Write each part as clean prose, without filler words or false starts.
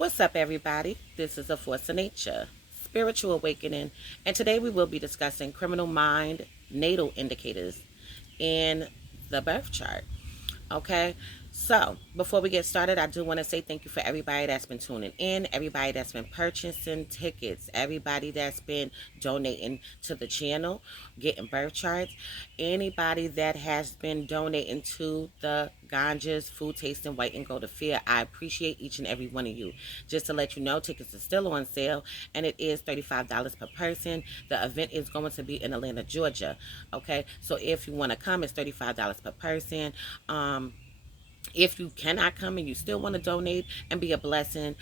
What's up, everybody? This is a Force of Nature Spiritual Awakening, and today we will be discussing criminal mind natal indicators in the birth chart. Okay, so before we get started, I do want to say thank you for everybody that's been tuning in, everybody that's been purchasing tickets, everybody that's been donating to the channel, getting birth charts, anybody that has been donating to the Ganges Food Tasting White and Gold Affair. I appreciate each and every one of you. Just to let you know, tickets are still on sale, and it is $35 per person. The event is going to be in Atlanta, Georgia. Okay, so if you want to come, it's $35 per person. If you cannot come and you still want to donate and be a blessing,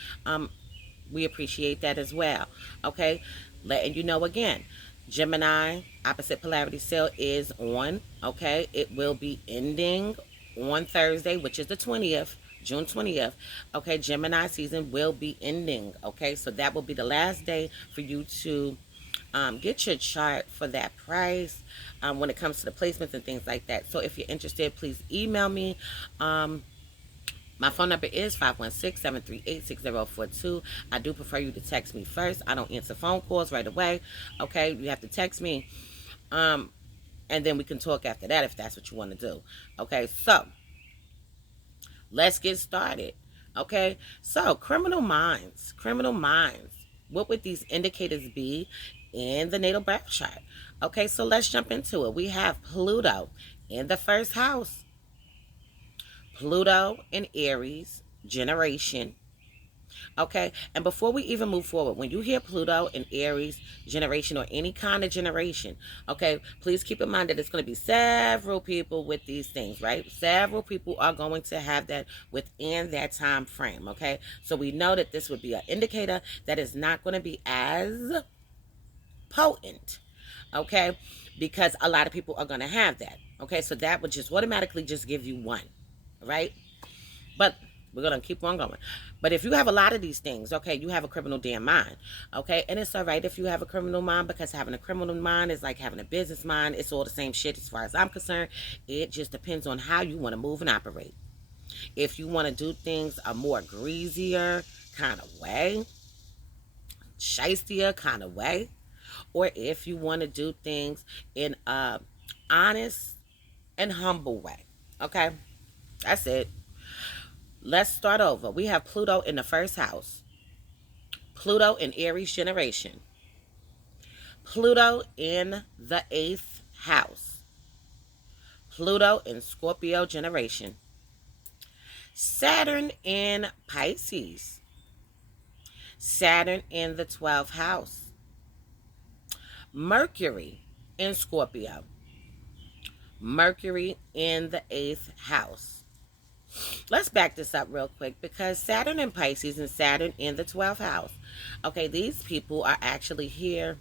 we appreciate that as well. Okay, letting you know again, Gemini opposite polarity sale is on. Okay, it will be ending on Thursday, which is the 20th, June 20th. Okay, Gemini season will be ending. Okay, so that will be the last day for you to get your chart for that price when it comes to the placements and things like that. So if you're interested, please email me. My phone number is 516-738-6042. I do prefer you to text me first. I don't answer phone calls right away. Okay, you have to text me. And then we can talk after that if that's what you want to do. Okay, so let's get started. Okay, so criminal minds. What would these indicators be in the natal birth chart? Okay, so let's jump into it. We have Pluto in the first house. Pluto in Aries, generation. Okay, and before we even move forward, when you hear Pluto in Aries, generation, or any kind of generation, okay, please keep in mind that it's going to be several people with these things, right? Several people are going to have that within that time frame, okay? So we know that this would be an indicator that is not going to be as potent, okay? Because a lot of people are going to have that, okay? So that would just automatically just give you one, right? But we're going to keep on going. But if you have a lot of these things, okay, you have a criminal damn mind, okay? And it's all right if you have a criminal mind, because having a criminal mind is like having a business mind. It's all the same shit as far as I'm concerned. It just depends on how you want to move and operate. If you want to do things a more greasier kind of way, shystier kind of way, or if you want to do things in a honest and humble way, okay? That's it. Let's start over. We have Pluto in the first house. Pluto in Aries generation. Pluto in the 8th house. Pluto in Scorpio generation. Saturn in Pisces. Saturn in the 12th house. Mercury in Scorpio. Mercury in the 8th house. Let's back this up real quick, because Saturn in Pisces and Saturn in the 12th house. Okay, these people are actually here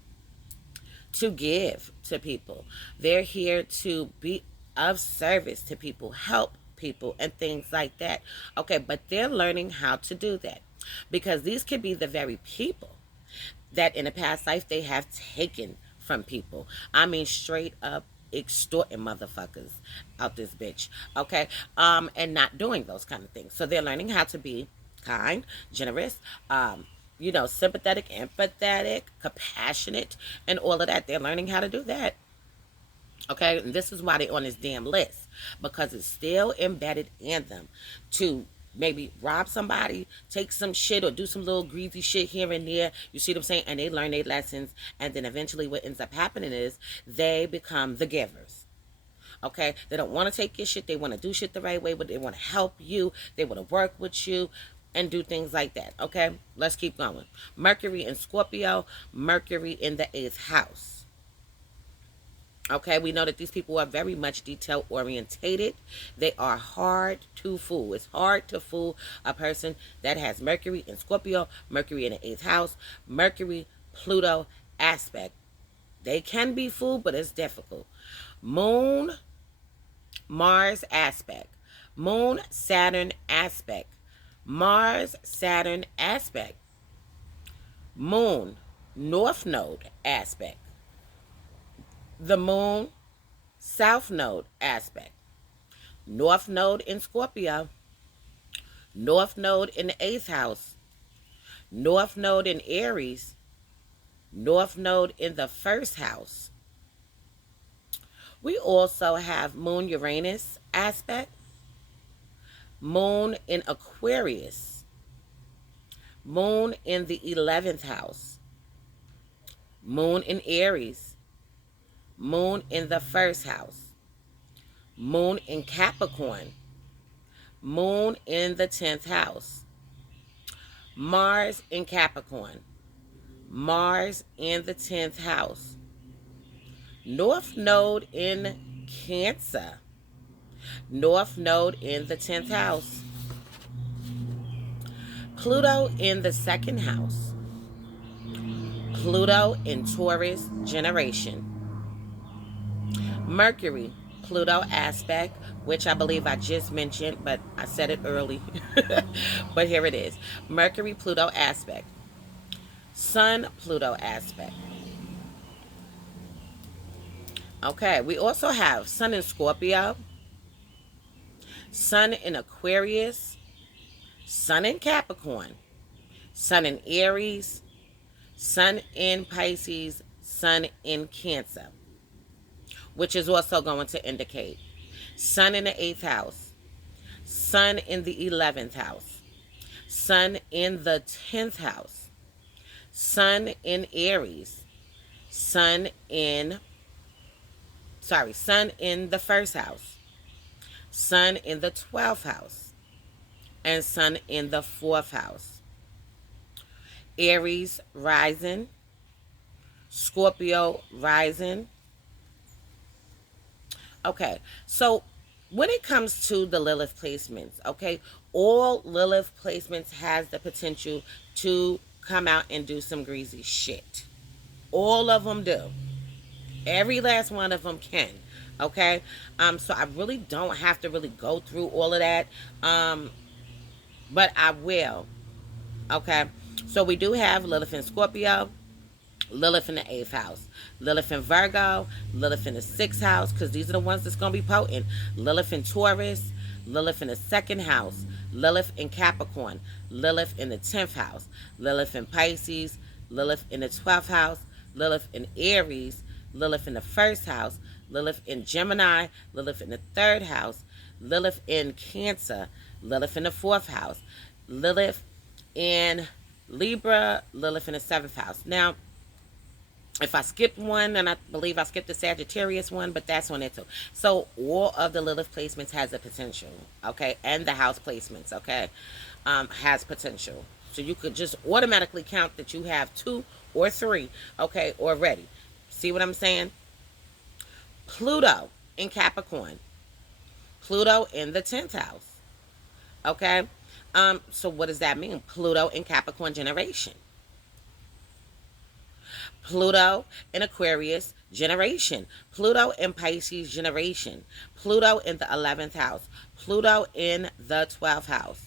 to give to people. They're here to be of service to people, help people, and things like that. Okay, but they're learning how to do that, because these could be the very people that in a past life they have taken from people. I mean, straight up extorting motherfuckers out this bitch, okay? And not doing those kind of things. So they're learning how to be kind, generous, sympathetic, empathetic, compassionate, and all of that. They're learning how to do that, okay? And this is why they're on this damn list, because it's still embedded in them to maybe rob somebody, take some shit, or do some little greasy shit here and there. You see what I'm saying? And they learn their lessons, and then eventually what ends up happening is they become the givers. Okay? They don't want to take your shit. They want to do shit the right way, but they want to help you. They want to work with you and do things like that. Okay? Let's keep going. Mercury in Scorpio, Mercury in the 8th house. Okay, we know that these people are very much detail orientated. They are hard to fool. It's hard to fool a person that has Mercury in Scorpio, Mercury in the 8th house, Mercury, Pluto aspect. They can be fooled, but it's difficult. Moon, Mars aspect. Moon, Saturn aspect. Mars, Saturn aspect. Moon, North Node aspect. The Moon, South Node aspect. North Node in Scorpio. North Node in the 8th house. North Node in Aries, North Node in the first house. We also have Moon Uranus aspect, Moon in Aquarius, Moon in the 11th house, Moon in Aries, Moon in the first house, Moon in Capricorn, Moon in the 10th house, Mars in Capricorn, Mars in the 10th house, North Node in Cancer, North Node in the 10th house, Pluto in the 2nd house, Pluto in Taurus generation, Mercury, Pluto aspect, which I believe I just mentioned, but I said it early. But here it is. Mercury, Pluto aspect. Sun, Pluto aspect. Okay, we also have Sun in Scorpio, Sun in Aquarius, Sun in Capricorn, Sun in Aries, Sun in Pisces, Sun in Cancer, which is also going to indicate Sun in the 8th house, Sun in the 11th house, Sun in the 10th house, Sun in Aries, Sun in the first house, Sun in the 12th house, and Sun in the 4th house. Aries rising, Scorpio rising. Okay, so when it comes to the Lilith placements, okay, all Lilith placements has the potential to come out and do some greasy shit. All of them do. Every last one of them can. Okay, so I really don't have to really go through all of that, but I will. Okay, so we do have Lilith in Scorpio, Lilith in the 8th house, Lilith in Virgo, Lilith in the 6th house, because these are the ones that's going to be potent. Lilith in Taurus, Lilith in the 2nd house, Lilith in Capricorn, Lilith in the 10th house, Lilith in Pisces, Lilith in the 12th house, Lilith in Aries, Lilith in the 1st house, Lilith in Gemini, Lilith in the 3rd house, Lilith in Cancer, Lilith in the 4th house, Lilith in Libra, Lilith in the 7th house. Now, if I skipped one, and I believe I skipped the Sagittarius one, but that's on it too. So all of the Lilith placements has a potential, okay? And the house placements, okay, has potential. So you could just automatically count that you have 2 or 3, okay, already. See what I'm saying? Pluto in Capricorn. Pluto in the 10th house, okay? So what does that mean? Pluto in Capricorn generation. Pluto in Aquarius generation, Pluto in Pisces generation, Pluto in the 11th house, Pluto in the 12th house.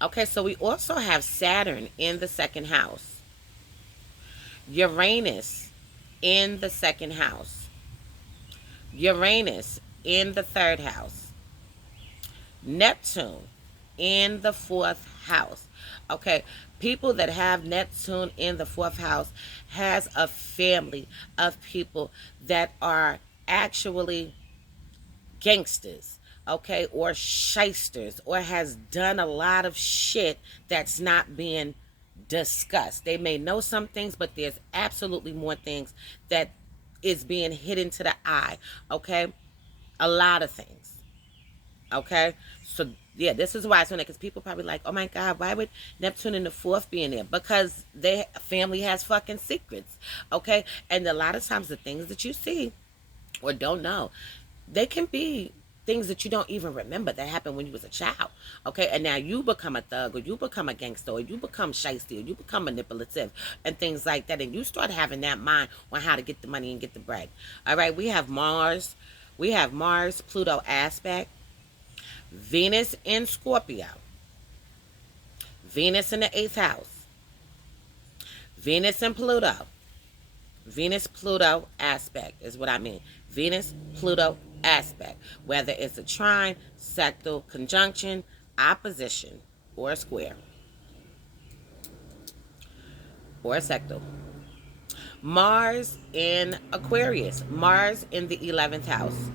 Okay, so we also have Saturn in the 2nd house, Uranus in the 2nd house, Uranus in the 3rd house, Neptune in the 4th house. Okay, people that have Neptune in the 4th house has a family of people that are actually gangsters, okay, or shysters, or has done a lot of shit that's not being discussed. They may know some things, but there's absolutely more things that is being hidden to the eye, okay? A lot of things, okay? So yeah, this is why it's on it, because people probably like, oh my God, why would Neptune in the 4th be in there? Because their family has fucking secrets, okay? And a lot of times the things that you see or don't know, they can be things that you don't even remember that happened when you was a child, okay? And now you become a thug, or you become a gangster, or you become shysty, or you become manipulative, and things like that, and you start having that mind on how to get the money and get the bread. All right, we have Mars, Pluto aspect, Venus in Scorpio, Venus in the 8th house, Venus in Pluto, Venus Pluto aspect is what I mean. Venus Pluto aspect, whether it's a trine, sextile, conjunction, opposition, or a square. or a sectal. Mars in Aquarius. Mars in the 11th house.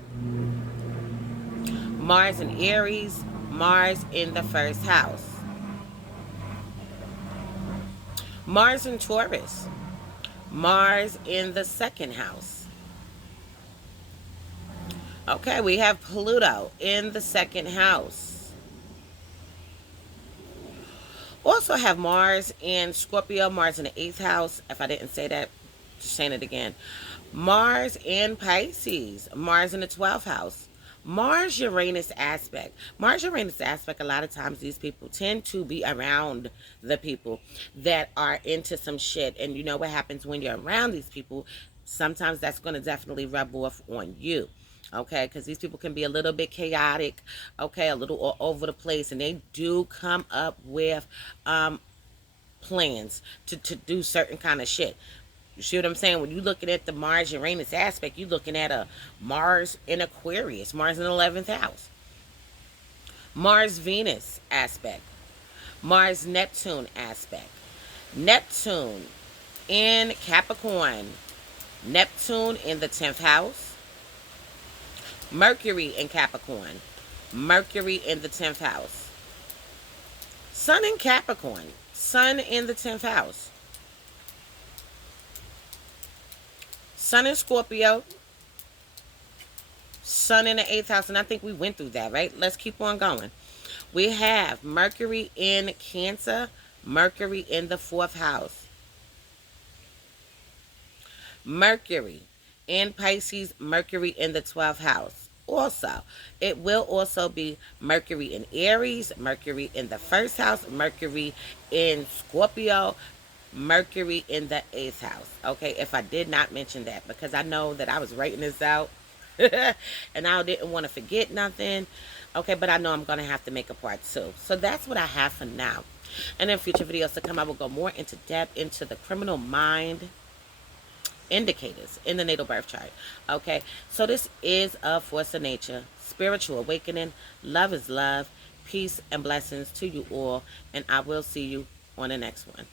Mars in Aries. Mars in the first house. Mars in Taurus. Mars in the second house. Okay, we have Pluto in the second house. Also have Mars in Scorpio, Mars in the 8th house. If I didn't say that, just saying it again. Mars in Pisces, Mars in the 12th house. Mars Uranus aspect. Mars Uranus aspect, a lot of times these people tend to be around the people that are into some shit. And you know what happens when you're around these people? Sometimes that's going to definitely rub off on you. Okay, because these people can be a little bit chaotic, okay, a little all over the place, and they do come up with plans to do certain kind of shit. You see what I'm saying? When you're looking at the Mars Uranus aspect, you're looking at a Mars in Aquarius, Mars in the 11th house. Mars Venus aspect. Mars Neptune aspect. Neptune in Capricorn. Neptune in the 10th house. Mercury in Capricorn. Mercury in the 10th house. Sun in Capricorn. Sun in the 10th house. Sun in Scorpio. Sun in the 8th house. And I think we went through that, right? Let's keep on going. We have Mercury in Cancer. Mercury in the 4th house. Mercury in Pisces. Mercury in the 12th house. Also, it will also be Mercury in Aries. Mercury in the 1st house. Mercury in Scorpio. Mercury in the 8th house. Okay, if I did not mention that, because I know that I was writing this out and I didn't want to forget nothing. Okay, but I know I'm going to have to make a part 2. So that's what I have for now. And in future videos to come, I will go more into depth into the criminal mind indicators in the natal birth chart. Okay, so this is a force of nature, spiritual awakening. Love is love. Peace and blessings to you all. And I will see you on the next one.